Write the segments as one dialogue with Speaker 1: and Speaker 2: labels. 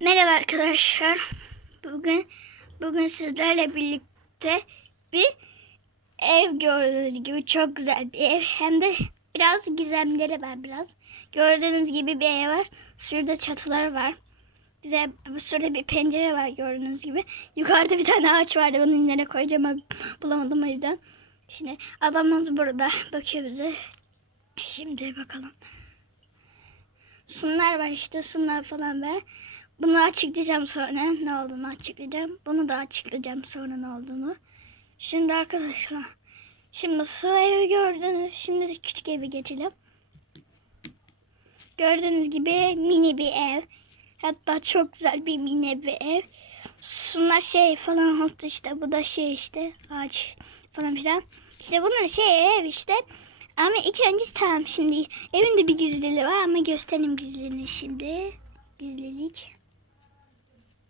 Speaker 1: Merhaba arkadaşlar. Bugün bugün sizlerle birlikte bir ev gördüğünüz gibi çok güzel bir ev. Hem de biraz gizemleri var biraz. Gördüğünüz gibi bir ev var. Şurada çatılar var. Güzel şurada bir pencere var gördüğünüz gibi. Yukarıda bir tane ağaç vardı. Bunu nereye koyacağım ama bulamadım o yüzden. Şimdi adamımız burada bakıyor bize. Şimdi bakalım. Sunlar var işte sunlar falan var. Bunu açıklayacağım sonra ne olduğunu açıklayacağım. Bunu da açıklayacağım sonra ne olduğunu. Şimdi arkadaşlar. Şimdi su evi gördünüz. Şimdi küçük evi geçelim. Gördüğünüz gibi mini bir ev. Hatta çok güzel bir mini bir ev. Sunlar şey falan oldu işte. Bu da şey işte ağaç falan filan. İşte bunun şey ev işte. Ama ilk önce tamam şimdi evinde bir gizliliği var ama göstereyim gizliliğini şimdi. Gizlilik.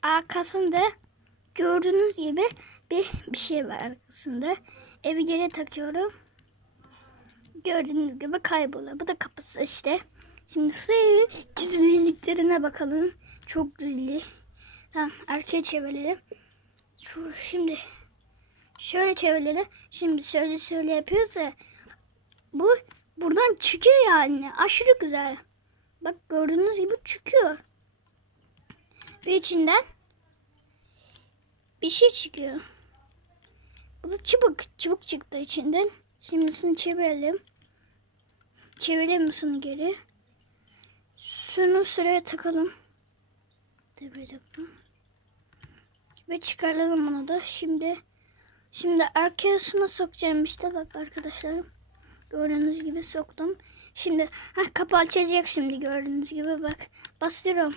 Speaker 1: Arkasında gördüğünüz gibi bir, bir şey var arkasında. Evi geri takıyorum. Gördüğünüz gibi kayboluyor. Bu da kapısı işte. Şimdi su gizliliklerine bakalım. Çok gizli. Tamam arkaya çevirelim. Şimdi şöyle çevirelim. Şimdi şöyle şöyle yapıyoruz ya. Bu buradan çıkıyor yani. Aşırı güzel. Bak gördüğünüz gibi çıkıyor. Ve içinden bir şey çıkıyor. Bu da çubuk. Çubuk çıktı içinden. Şimdi şunu çevirelim. Çevirelim şunu geri. Şunu sıraya takalım. Devre takalım. Ve çıkaralım bunu da. Şimdi şimdi arkasına sokacağım işte. Bak arkadaşlarım. Gördüğünüz gibi soktum. Şimdi ha, kapı açacak şimdi gördüğünüz gibi bak. Basıyorum.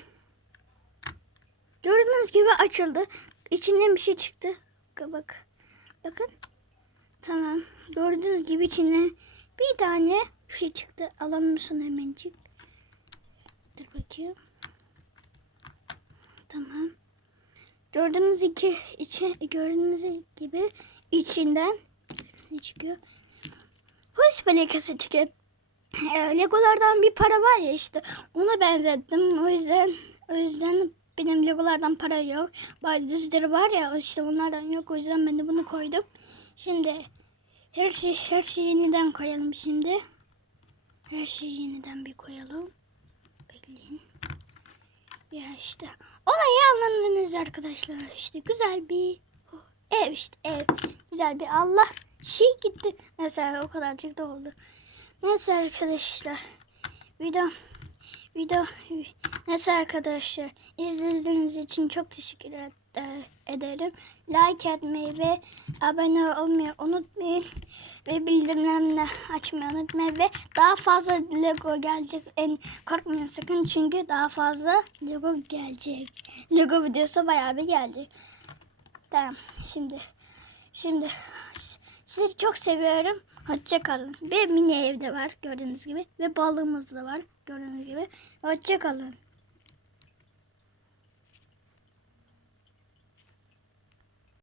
Speaker 1: Gördüğünüz gibi açıldı. İçinden bir şey çıktı. Bak. Bakın. Tamam. Gördüğünüz gibi içinden bir tane bir şey çıktı. Alalım mısın hemencik? Dur bakayım. Tamam. Gördüğünüz iki içi gördüğünüz gibi içinden ne çıkıyor? Polis balikası çıkıyor. Legolardan bir para var ya işte ona benzettim. O yüzden o yüzden benim Legolardan para yok. Düzleri var ya işte bunlardan yok. O yüzden ben de bunu koydum. Şimdi her şey her şeyi yeniden koyalım şimdi. Her şeyi yeniden bir koyalım. Bekleyin. Ya işte olayı anladınız arkadaşlar. İşte güzel bir ev işte ev. Güzel bir Allah şey gitti. Neyse o kadarcık da oldu. Neyse arkadaşlar. Video video neyse arkadaşlar izlediğiniz için çok teşekkür e- ederim. Like etmeyi ve abone olmayı unutmayın. Ve bildirimlerini açmayı unutmayın. Ve daha fazla Lego gelecek. En korkmayın sakın çünkü daha fazla Lego gelecek. Lego videosu bayağı bir gelecek. Tamam şimdi şimdi sizi çok seviyorum. Hoşça kalın. Bir mini evde var gördüğünüz gibi ve balığımız da var gördüğünüz gibi. Hoşça kalın.